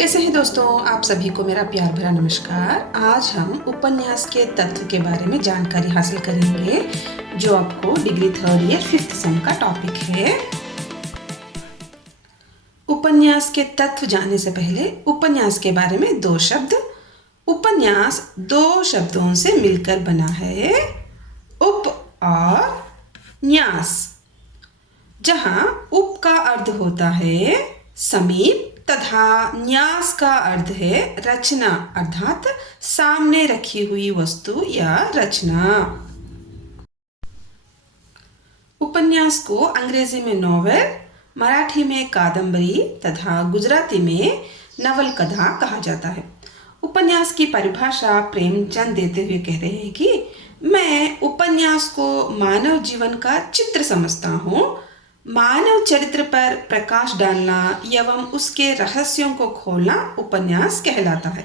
कैसे हैं दोस्तों? आप सभी को मेरा प्यार भरा नमस्कार। आज हम उपन्यास के तत्व के बारे में जानकारी हासिल करेंगे, जो आपको degree 3rd year 5th same का टॉपिक है। उपन्यास के तत्व जानने से पहले उपन्यास के बारे में दो शब्द। उपन्यास दो शब्दों से मिलकर बना है, उप और न्यास, जहाँ उप का अर्थ होता है समीप तथा न्यास का अर्थ है रचना, अर्थात सामने रखी हुई वस्तु या रचना। उपन्यास को अंग्रेजी में नॉवेल, मराठी में कादंबरी तथा गुजराती में नवल कथा कहा जाता है। उपन्यास की परिभाषा प्रेमचंद देते हुए कह रहे हैं कि मैं उपन्यास को मानव जीवन का चित्र समझता हूँ। मानव चरित्र पर प्रकाश डालना एवं उसके रहस्यों को खोलना उपन्यास कहलाता है।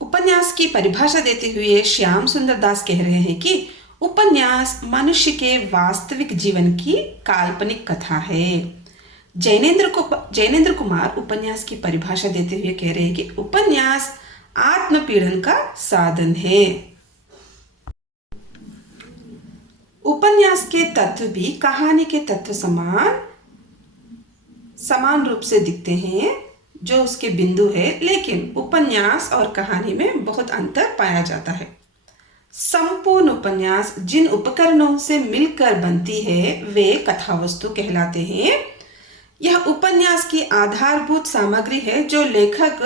उपन्यास की परिभाषा देते हुए श्याम सुंदर दास कह रहे हैं कि उपन्यास मनुष्य के वास्तविक जीवन की काल्पनिक कथा है। जैनेन्द्र कुमार उपन्यास की परिभाषा देते हुए कह रहे हैं कि उपन्यास आत्मपीड़न का साधन है। उपन्यास के तत्व भी कहानी के तत्व समान रूप से दिखते हैं, जो उसके बिंदु है, लेकिन उपन्यास और कहानी में बहुत अंतर पाया जाता है। संपूर्ण उपन्यास जिन उपकरणों से मिलकर बनती है वे कथावस्तु कहलाते हैं। यह उपन्यास की आधारभूत सामग्री है जो लेखक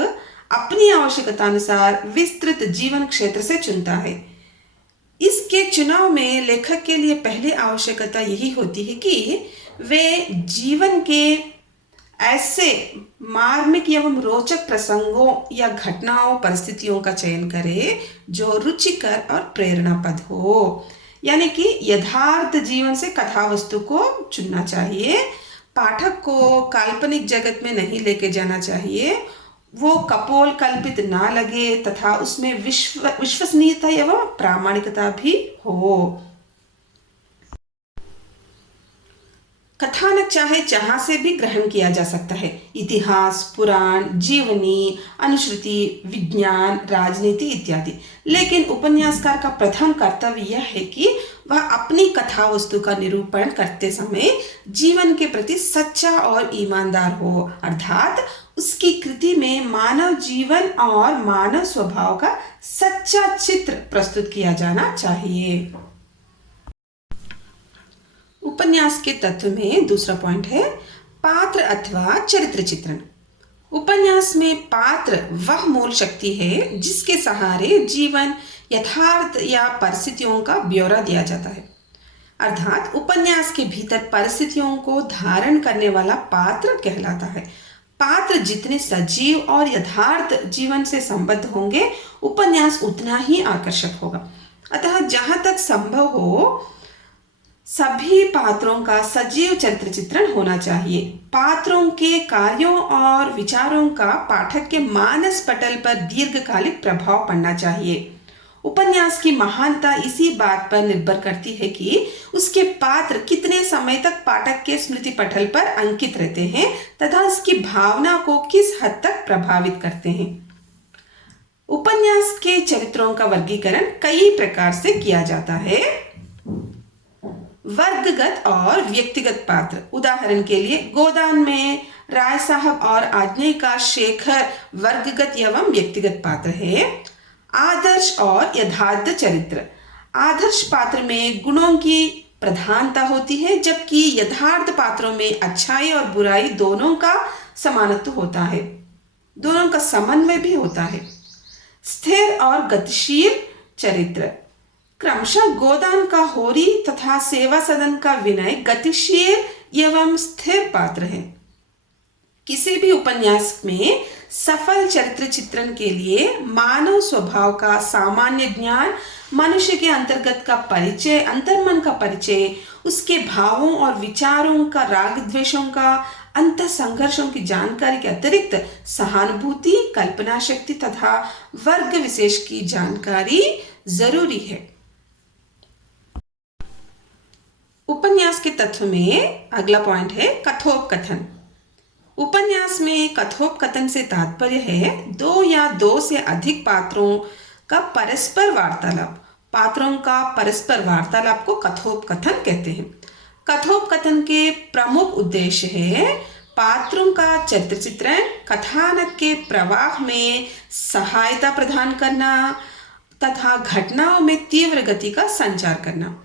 अपनी आवश्यकता अनुसार विस्तृत जीवन क्षेत्र से चुनता है। इसके चुनाव में लेखक के लिए पहली आवश्यकता यही होती है कि वे जीवन के ऐसे मार्मिक एवं रोचक प्रसंगों या घटनाओं परिस्थितियों का चयन करें जो रुचिकर और प्रेरणापद हो। यानी कि यथार्थ जीवन से कथा वस्तु को चुनना चाहिए। पाठक को काल्पनिक जगत में नहीं लेके जाना चाहिए, वो कपोल कल्पित ना लगे तथा उसमें विश्वसनीयता एवं प्रामाणिकता भी हो। कथानक चाहे जहां से भी ग्रहण किया जा सकता है, इतिहास, पुराण, जीवनी, अनुश्रुति, विज्ञान, राजनीति इत्यादि। लेकिन उपन्यासकार का प्रथम कर्तव्य यह है कि वह अपनी कथा वस्तु का निरूपण करते समय जीवन के प्रति सच्चा और ईमानदार हो, अर्थात उसकी कृति में मानव जीवन और मानव स्वभाव का सच्चा चित्र प्रस्तुत किया जाना चाहिए। उपन्यास के तत्व में दूसरा पॉइंट है पात्र अथवा चरित्र चित्रण। उपन्यास में पात्र वह मूल शक्ति है जिसके सहारे जीवन, यथार्थ या परिस्थितियों का ब्यौरा दिया जाता है। अर्थात उपन्यास के भीतर परिस्थितियों को धारण करने वाला पात्र कहलाता है। पात्र जितने सजीव और यथार्थ जीवन से संबद्ध होंगे, उपन्यास उतना ही आकर्षक होगा। अतः जहां तक संभव हो सभी पात्रों का सजीव चरित्र चित्रण होना चाहिए। पात्रों के कार्यों और विचारों का पाठक के मानस पटल पर दीर्घकालिक प्रभाव पड़ना चाहिए। उपन्यास की महानता इसी बात पर निर्भर करती है कि उसके पात्र कितने समय तक पाठक के स्मृति पटल पर अंकित रहते हैं तथा उसकी भावना को किस हद तक प्रभावित करते हैं। उपन्यास के चरित्रों का वर्गीकरण कई प्रकार से किया जाता है। वर्गगत और व्यक्तिगत पात्र, उदाहरण के लिए गोदान में राय साहब और आजने का शेखर वर्गगत एवं व्यक्तिगत पात्र है। आदर्श और यथार्थ चरित्र, आदर्श पात्र में गुणों की प्रधानता होती है, जबकि यथार्थ पात्रों में अच्छाई और बुराई दोनों का समानत्व होता है, दोनों का समन्वय भी होता है। स्थिर और गतिशील चरित्र, क्रमशः गोदान का होरी तथा सेवा सदन का विनय गतिशील एवं स्थिर पात्र हैं। किसी भी उपन्यास में सफल चरित्र चित्रण के लिए मानव स्वभाव का सामान्य ज्ञान, मनुष्य के अंतर्गत का परिचय, अंतर्मन का परिचय, उसके भावों और विचारों का, राग द्वेषों का, अंत संघर्षों की जानकारी के अतिरिक्त सहानुभूति, कल्पना शक्ति तथा वर्ग विशेष की जानकारी जरूरी है। उपन्यास के तत्व में अगला पॉइंट है कथोपकथन। उपन्यास में कथोपकथन से तात्पर्य है दो या दो से अधिक पात्रों का परस्पर वार्तालाप। पात्रों का परस्पर वार्तालाप को कथोपकथन कहते हैं। कथोपकथन के प्रमुख उद्देश्य है पात्रों का चरित्र चित्रण, कथानक के प्रवाह में सहायता प्रदान करना तथा घटनाओं में तीव्र गति का संचार करना।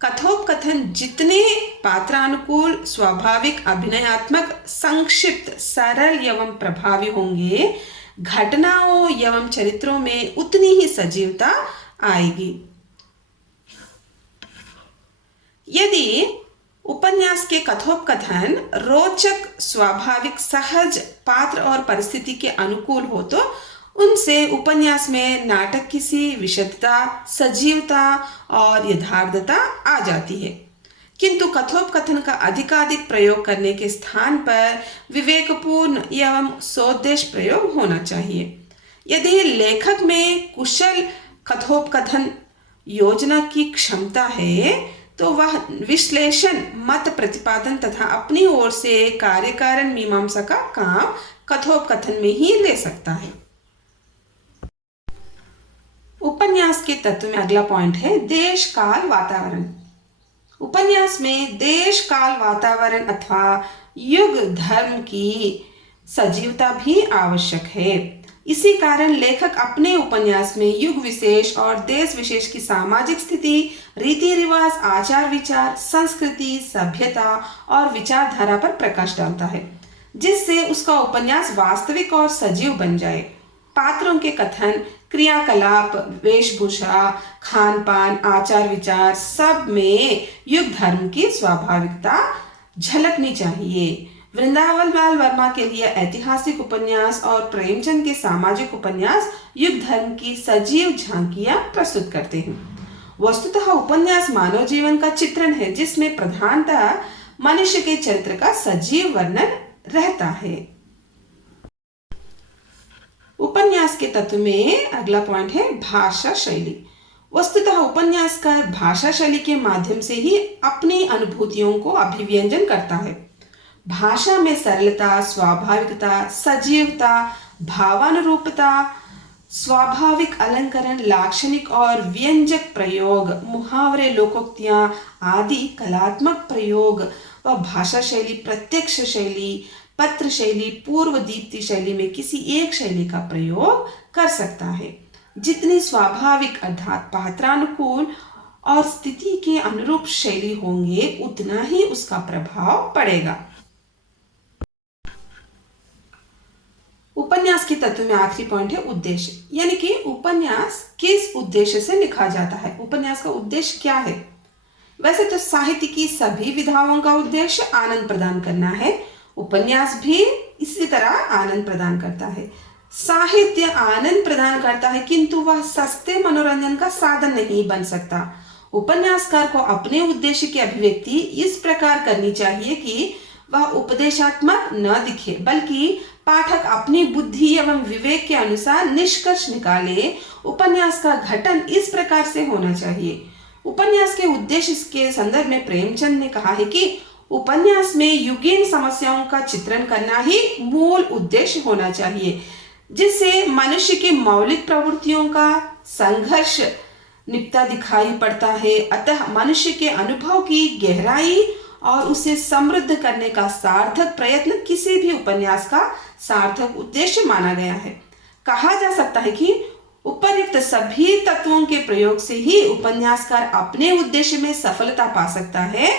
कथोपकथन जितने पात्रानुकूल, स्वाभाविक, अभिनयात्मक, संक्षिप्त, सरल एवं प्रभावी होंगे, घटनाओं एवं चरित्रों में उतनी ही सजीवता आएगी। यदि उपन्यास के कथोपकथन रोचक, स्वाभाविक, सहज, पात्र और परिस्थिति के अनुकूल हो तो उनसे उपन्यास में नाटक की सी विशदता, सजीवता और यथार्थता आ जाती है। किंतु कथोपकथन का अधिकाधिक प्रयोग करने के स्थान पर विवेकपूर्ण एवं सोद्देश्य प्रयोग होना चाहिए। यदि लेखक में कुशल कथोपकथन योजना की क्षमता है तो वह विश्लेषण, मत प्रतिपादन तथा अपनी ओर से कार्यकारण मीमांसा का काम कथोपकथन में ही ले सकता है। उपन्यास के तत्व में अगला पॉइंट है देश, काल, वातावरण। उपन्यास में देश, काल, वातावरण अथवा युग धर्म की सजीवता भी आवश्यक है। इसी कारण लेखक अपने उपन्यास में युग विशेष और देश विशेष की सामाजिक स्थिति, रीति रिवाज, आचार विचार, संस्कृति, सभ्यता और विचारधारा पर प्रकाश डालता है, जिससे उसका उपन्यास वास्तविक और सजीव बन जाए। पात्रों के कथन, क्रियाकलाप, वेशभूषा, खान पान, आचार विचार सब में युग धर्म की स्वाभाविकता झलकनी चाहिए। वृंदावन लाल वर्मा के लिए ऐतिहासिक उपन्यास और प्रेमचंद के सामाजिक उपन्यास युग धर्म की सजीव झांकियां प्रस्तुत करते हैं। वस्तुतः उपन्यास मानव जीवन का चित्रण है, जिसमें प्रधानतः मनुष्य के चरित्र का सजीव वर्णन रहता है। उपन्यास के तत्व में अगला पॉइंट है भाषा शैली। वस्तुतः उपन्यासकार भाषा शैली के माध्यम से ही अपनी अनुभूतियों को अभिव्यंजन करता है। भाषा में सरलता, स्वाभाविकता, सजीवता, भावानुरूपता, स्वाभाविक अलंकरण, लाक्षणिक और व्यंजक प्रयोग, मुहावरे, लोकोक्तियां आदि कलात्मक प्रयोग व भाषा शैली, प्रत्यक्ष शैली, पत्र शैली, पूर्व दीप्ति शैली में किसी एक शैली का प्रयोग कर सकता है। जितनी स्वाभाविक अर्थात पात्रानुकूल और स्थिति के अनुरूप शैली होंगे, उतना ही उसका प्रभाव पड़ेगा। उपन्यास के तत्व में आखिरी पॉइंट है उद्देश्य, यानी कि उपन्यास किस उद्देश्य से लिखा जाता है, उपन्यास का उद्देश्य क्या है। वैसे तो साहित्य की सभी विधाओं का उद्देश्य आनंद प्रदान करना है। उपन्यास भी इसी तरह आनंद प्रदान करता है। साहित्य आनंद प्रदान करता है, किंतु वह सस्ते मनोरंजन का साधन नहीं बन सकता। उपन्यासकार को अपने उद्देश्य की अभिव्यक्ति इस प्रकार करनी चाहिए कि वह उपदेशात्मक न दिखे, बल्कि पाठक अपनी बुद्धि एवं विवेक के अनुसार निष्कर्ष निकाले। उपन्यास का गठन इस प्रकार से होना चाहिए। उपन्यास के उद्देश्य के संदर्भ में प्रेमचंद ने कहा है कि उपन्यास में युगीन समस्याओं का चित्रण करना ही मूल उद्देश्य होना चाहिए, जिससे मनुष्य की मौलिक प्रवृत्तियों का संघर्ष निपटा दिखाई पड़ता है। अतः मनुष्य के अनुभव की गहराई और उसे समृद्ध करने का सार्थक प्रयत्न किसी भी उपन्यास का सार्थक उद्देश्य माना गया है। कहा जा सकता है कि उपर्युक्त सभी तत्वों के प्रयोग से ही उपन्यासकार अपने उद्देश्य में सफलता पा सकता है।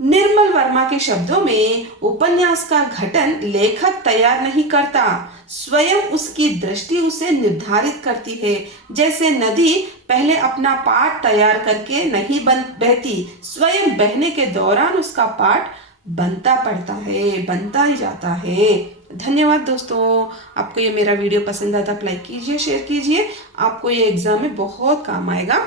निर्मल वर्मा के शब्दों में उपन्यास का गठन लेखक तैयार नहीं करता, स्वयं उसकी दृष्टि उसे निर्धारित करती है। जैसे नदी पहले अपना पाट तैयार करके नहीं बहती, स्वयं बहने के दौरान उसका पाट बनता पड़ता है, बनता ही जाता है। धन्यवाद दोस्तों। आपको ये मेरा वीडियो पसंद आता तो लाइक कीजिए, शेयर कीजिए। आपको ये एग्जाम में बहुत काम आएगा।